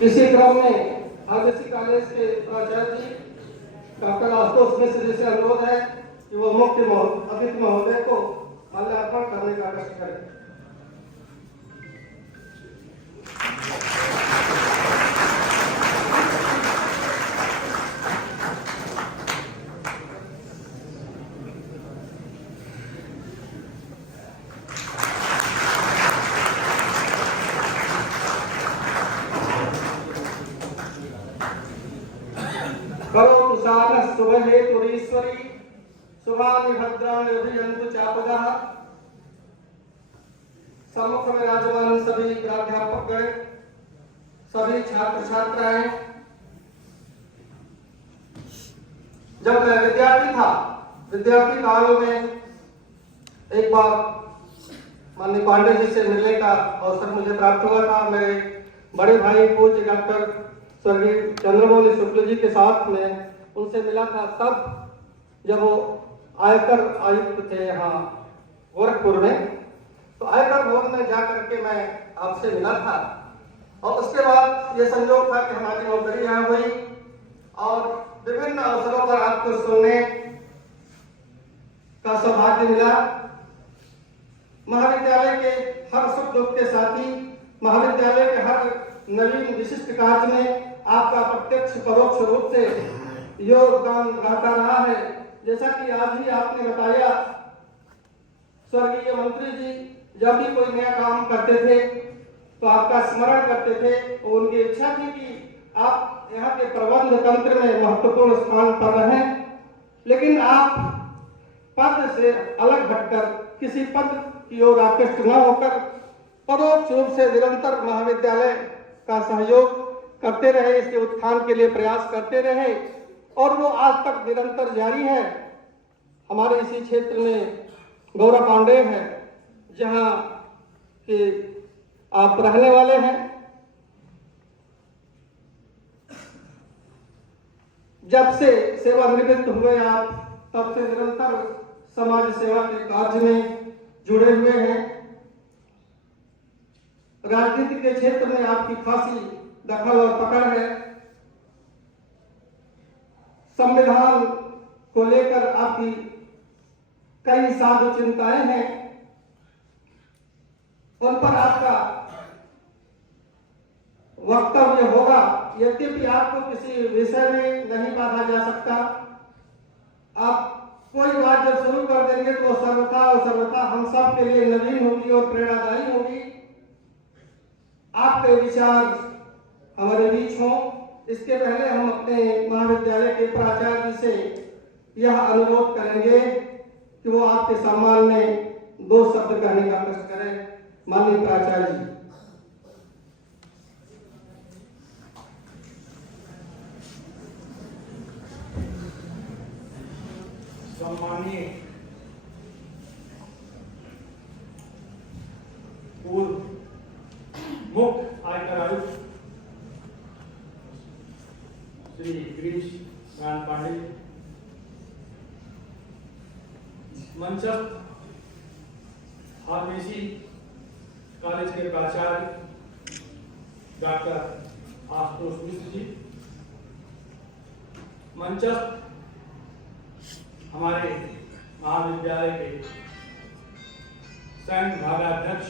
इसी क्रम में आरबीसी कॉलेज के प्राचार्य जी डॉक्टर आशुतोष मिश्र जी से अनुरोध है कि वो मुख्य अतिथि महोदय को माल्यार्पण करने का कष्ट करें। करो तुषार सुबह तुरीश्वरी शुभानि भद्राणि अभियन्तु चापदः। सम्मुख में विराजमान सभी प्राध्यापक गण, सभी छात्र छात्राएं, जब मैं विद्यार्थी था, विद्यार्थी कालों में एक बार माननीय पांडे जी से मिलने का अवसर मुझे प्राप्त हुआ था। मेरे बड़े भाई पूज्य डॉक्टर स्वर्गीय चंद्रमौली शुक्ल जी के साथ में उनसे मिला था, तब जब वो आयकर आयुक्त थे यहाँ गोरखपुर में, तो आयकर भवन में जाकर के मैं आपसे मिला था। और उसके बाद ये संयोग था कि हमारी नौकरी यहाँ हुई और विभिन्न अवसरों पर आपको सुनने का सौभाग्य मिला। महाविद्यालय के हर सुख दुख के साथी, महाविद्यालय के हर नवीन विशिष्ट कार्य में आपका प्रत्यक्ष परोक्ष रूप से योगदान रहता रहा है। जैसा कि आज ही आपने बताया, स्वर्गीय मंत्री जी जब भी कोई नया काम करते थे तो आपका स्मरण करते थे। तो उनकी इच्छा थी कि आप यहाँ के प्रबंध तंत्र में महत्वपूर्ण स्थान पर रहें, लेकिन आप पद से अलग हटकर किसी पद की ओर आकृष्ट न होकर परोक्ष रूप से निरंतर महाविद्यालय का सहयोग करते रहे, इसके उत्थान के लिए प्रयास करते रहे और वो आज तक निरंतर जारी है। हमारे इसी क्षेत्र में गौरव पांडे है, जहां के आप रहने वाले हैं। जब से सेवानिवृत्त हुए आप, तब से निरंतर समाज सेवा के कार्य में जुड़े हुए हैं। राजनीति के क्षेत्र में आपकी खासी दखल और पकड़ है। संविधान को लेकर आपकी कई साधु चिंताएं हैं, उन पर आपका वक्तव्य होगा। यद्यपि आपको किसी विषय में नहीं बांधा जा सकता, आप कोई बात जब शुरू कर देंगे तो सर्वथा और सर्वथा हम सब के लिए नवीन होगी और प्रेरणादायी होगी। आपके विचार हमारे बीच हों, इसके पहले हम अपने महाविद्यालय के प्राचार्य से यह अनुरोध करेंगे कि वो आपके सम्मान में दो शब्द कहने का कष्ट करें। माननीय प्राचार्य जी। सम्मानीय पूर्व मुख्य आयकर आयुक्त श्री गिरीश नारायण पांडे, मंचस्थ आरबीसी कॉलेज के प्राचार्य डॉक्टर आशुतोष मिश्र जी, मंचस्थ हमारे महाविद्यालय के संघ भागाध्यक्ष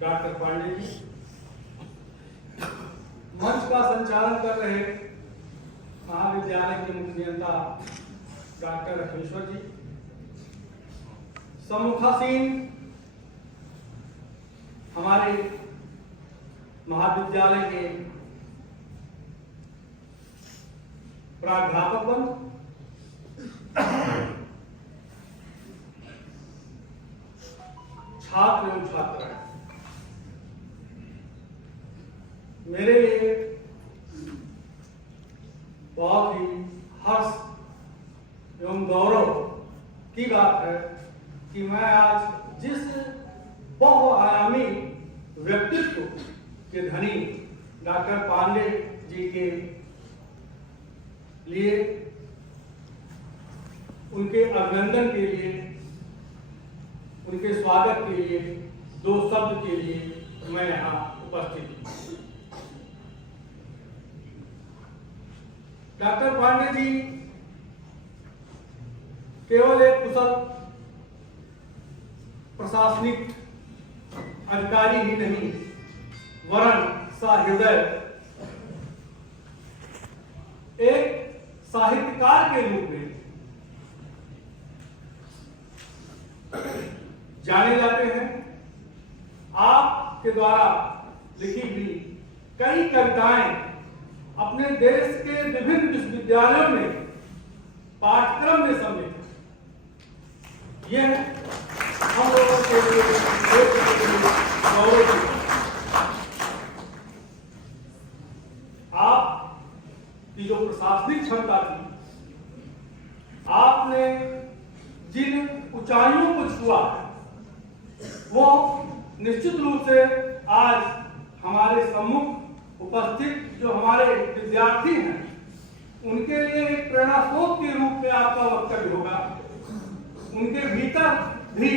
डॉक्टर पांडे जी, मंच का संचालन कर रहे महाविद्यालय के मुख्य नियंता डॉक्टर रखेश्वर जी, सम्मुखासीन हमारे महाविद्यालय के प्राध्यापकगण, छात्र एवं छात्राएं, मेरे लिए बहुत ही हर्ष एवं गौरव की बात है कि मैं आज जिस बहुआयामी व्यक्तित्व के धनी डॉक्टर पांडे जी के लिए, उनके अभिनंदन के लिए, उनके स्वागत के लिए, दो शब्द के लिए मैं यहाँ उपस्थित हूँ। डॉक्टर पांडे जी केवल एक कुशल प्रशासनिक अधिकारी ही नहीं वरन सहृदय एक साहित्यकार के रूप में जाने जाते हैं। आपके द्वारा लिखी हुई कई कविताएं अपने देश के विभिन्न विश्वविद्यालयों में पाठ्यक्रम में सम्मिलित है। यह हम लोगों के लिए गौरव है। आपकी जो प्रशासनिक क्षमता थी, आपने जिन ऊंचाइयों को छुआ वो निश्चित रूप से आज हमारे सम्मुख उपस्थित जो हमारे विद्यार्थी हैं उनके लिए एक प्रेरणा स्रोत के रूप में आपका वक्तव्य होगा। उनके भीतर भी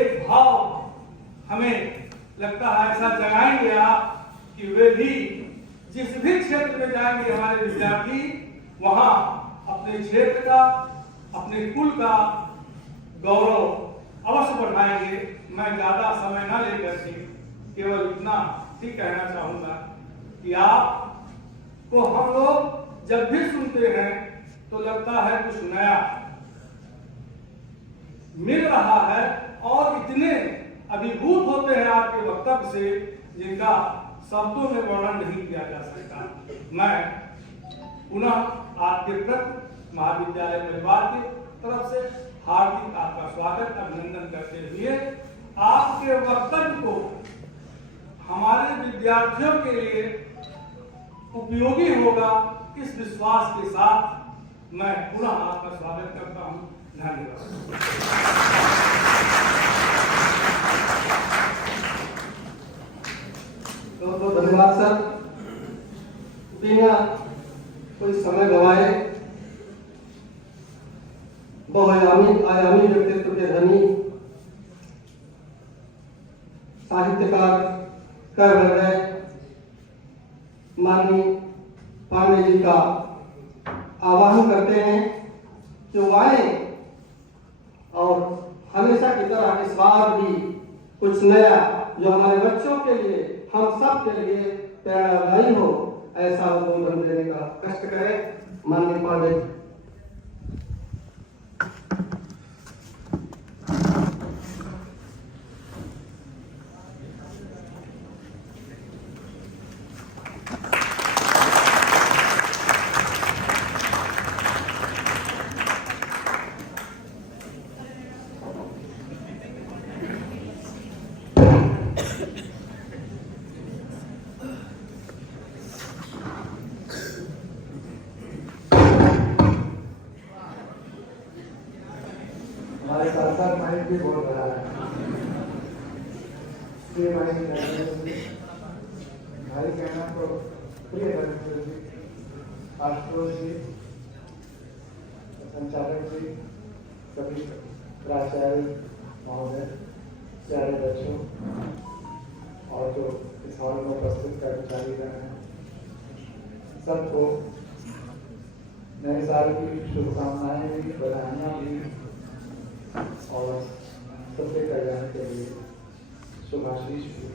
एक भाव हमें लगता है ऐसा जगाएंगे आप कि वे भी जिस भी क्षेत्र में जाएंगे हमारे विद्यार्थी वहां अपने क्षेत्र का अपने कुल का गौरव अवश्य बढ़ाएंगे। मैं ज्यादा समय न लेकर के केवल इतना ही कहना चाहूंगा कि आपको हम लोग जब भी सुनते हैं तो लगता है कुछ नया मिल रहा है और इतने अभिभूत होते हैं आपके वक्तव्य से जिनका शब्दों में वर्णन नहीं किया जा सकता। मैं पुनः आपके प्रति महाविद्यालय परिवार की तरफ से हार्दिक आपका स्वागत अभिनंदन करते हुए आपके वक्तव्य को हमारे विद्यार्थियों के लिए उपयोगी होगा इस विश्वास के साथ मैं पुनः आपका स्वागत करता हूं। धन्यवाद। तो धन्यवाद सर। बिना कोई समय गवाए बहुआयामी व्यक्तित्व के धनी साहित्यकार कर रहे माननीय पांडे जी का आह्वान करते हैं कि वो आए और हमेशा की तरह इस बार भी कुछ नया जो हमारे बच्चों के लिए हम सब के लिए प्रेरणादायी हो ऐसा उद्बोधन देने का कष्ट करें। माननीय पांडे हमारे साथ साथ माइक भी बहुत बड़ा है। भाई कहना तो प्रिय आशुतोष जी, संचालक जी, सभी प्राचार्य महोदय, प्यारे बच्चों और जो इस हॉल में उपस्थित कर्मचारी हैं, सबको नए साल की शुभकामनाएं भी, बधाइयाँ भी और सबके कल्याण के लिए शुभाशीष भी।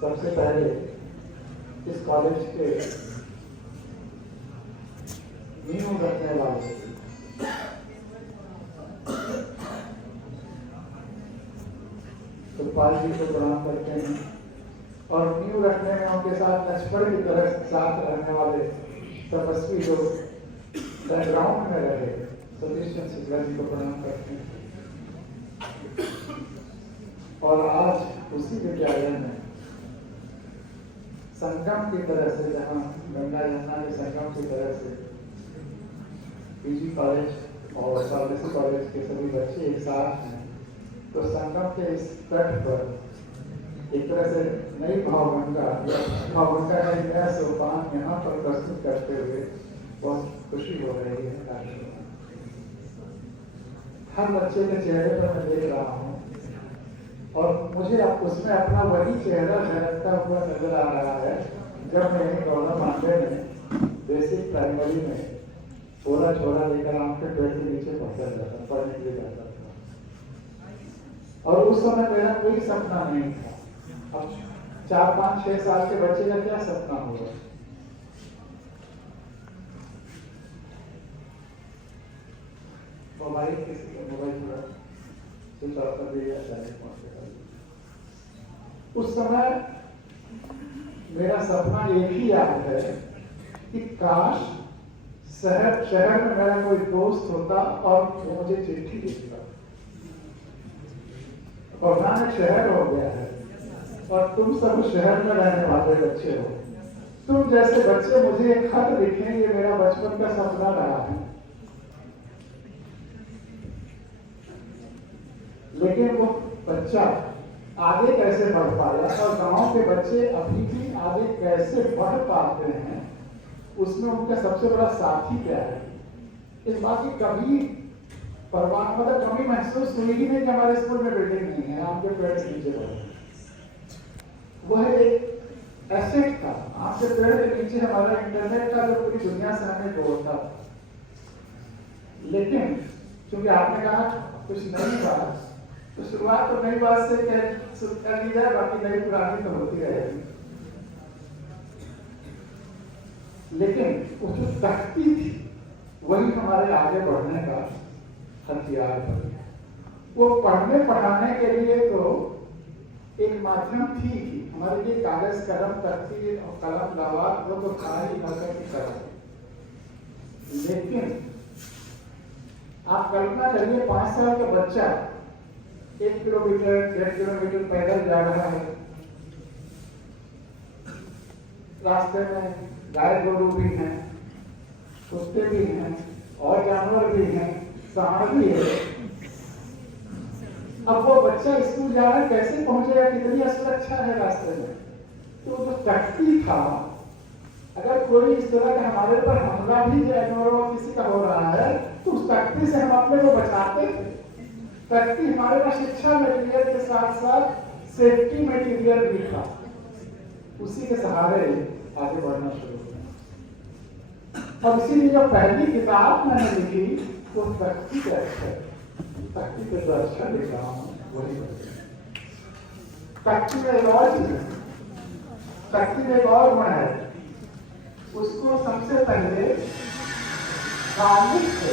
सबसे पहले इस कॉलेज के नींव रखने वाले सुखपाल जी को प्रणाम करते हैं और नींव रखने में उनके साथ लक्ष्मण की तरह साथ रहने वाले तपस्वी जो बैकग्राउंड में रहे सतीश चंद्र सिंह जी को प्रणाम करते हैं। और आज उसी विद्यालय में संगम की तरह से, जहाँ गंगा यमुना के संगम की तरह से पीजी कॉलेज और फार्मेसी कॉलेज के सभी बच्चे एक साथ हैं, तो संगम के इस तट पर एक तरह से नई भावगंगा का एक नया सोपान यहाँ पर प्रस्तुत करते हुए बहुत खुशी हो रही है। हर बच्चे के चेहरे पर मैं देख रहा हूँ और मुझे उसमें अपना वही चेहरा झलकता हुआ नजर आ रहा है जब मैंने गौरव पांडे ने बेसिक प्राइमरी में छोरा छोरा लेकर आम के पेड़ के नीचे पहुंचा जाता, पढ़ने के लिए जाता था। और उस समय मेरा कोई सपना नहीं था। अब 4, 5, 6 साल के बच्चे का क्या सपना होगा? मोबाइल किसी का मोबाइल पूरा स्विच ऑफ कर दिया जाए। उस समय मेरा सपना एक ही याद है कि काश शहर में मेरा कोई दोस्त होता और वो मुझे चिट्ठी लिखता। और नाम शहर हो गया है और तुम सब शहर में रहने वाले बच्चे हो। तुम जैसे बच्चे मुझे एक खत लिखें, ये मेरा बचपन का सपना रहा है। लेकिन वो बच्चा आगे कैसे बढ़ पाया और गांव के बच्चे अभी भी आगे कैसे बढ़ पाते हैं, उसमें उनका सबसे बड़ा साथी क्या है? इस बात की कभी परवाह मतलब कभी महसूस हुई ही नहीं कि हमारे स्कूल में बिल्डिंग नहीं है, आम के पेड़ के नीचे पड़े। वह एक एसेट था, आम के पेड़ के नीचे हमारा इंटरनेट का जो पूरी दुनिया से हमें जोड़ता था। लेकिन क्योंकि आपने कहा कुछ नई बात, तो शुरुआत तो नई बात से कर ली जाए, बाकी नई पुरानी तो होती रहेगी। लेकिन वो जो तख्ती थी वही हमारे आगे बढ़ने का हथियार बन गया। वो पढ़ने पढ़ाने के लिए तो एक माध्यम थी ही, हमारे लिए कागज कलम तख्ती और कलम लवार वो तो था ही नौकर की तरह। लेकिन आप कल्पना करिए 5 साल का बच्चा 1 किलोमीटर 1.5 किलोमीटर पैदल जा रहा है, रास्ते में गाय गोरू भी हैं, कुत्ते भी हैं और जानवर भी हैं, सांड भी है। अब वो बच्चा स्कूल जा रहा है, कैसे पहुंचेगा, कितनी असुरक्षा है रास्ते में? तो जो तख्ती था, अगर कोई इस तरह का हमारे पर हमला भी जानवरों किसी का हो रहा है तो उस तख्ती से हम अपने को बचाते थे। तख्ती हमारे पास शिक्षा मटेरियल के साथ साथ सेफ्टी मटेरियल भी था, उसी के सहारे आगे बढ़ना शुरू किया। अब इसीलिए जो पहली किताब मैंने लिखी वो तख्ती के अक्षर, तख्ती पे जो अक्षर लिखा वही तख्ती में एक और चीज है, तख्ती में एक और गुण है। उसको सबसे पहले कालिक से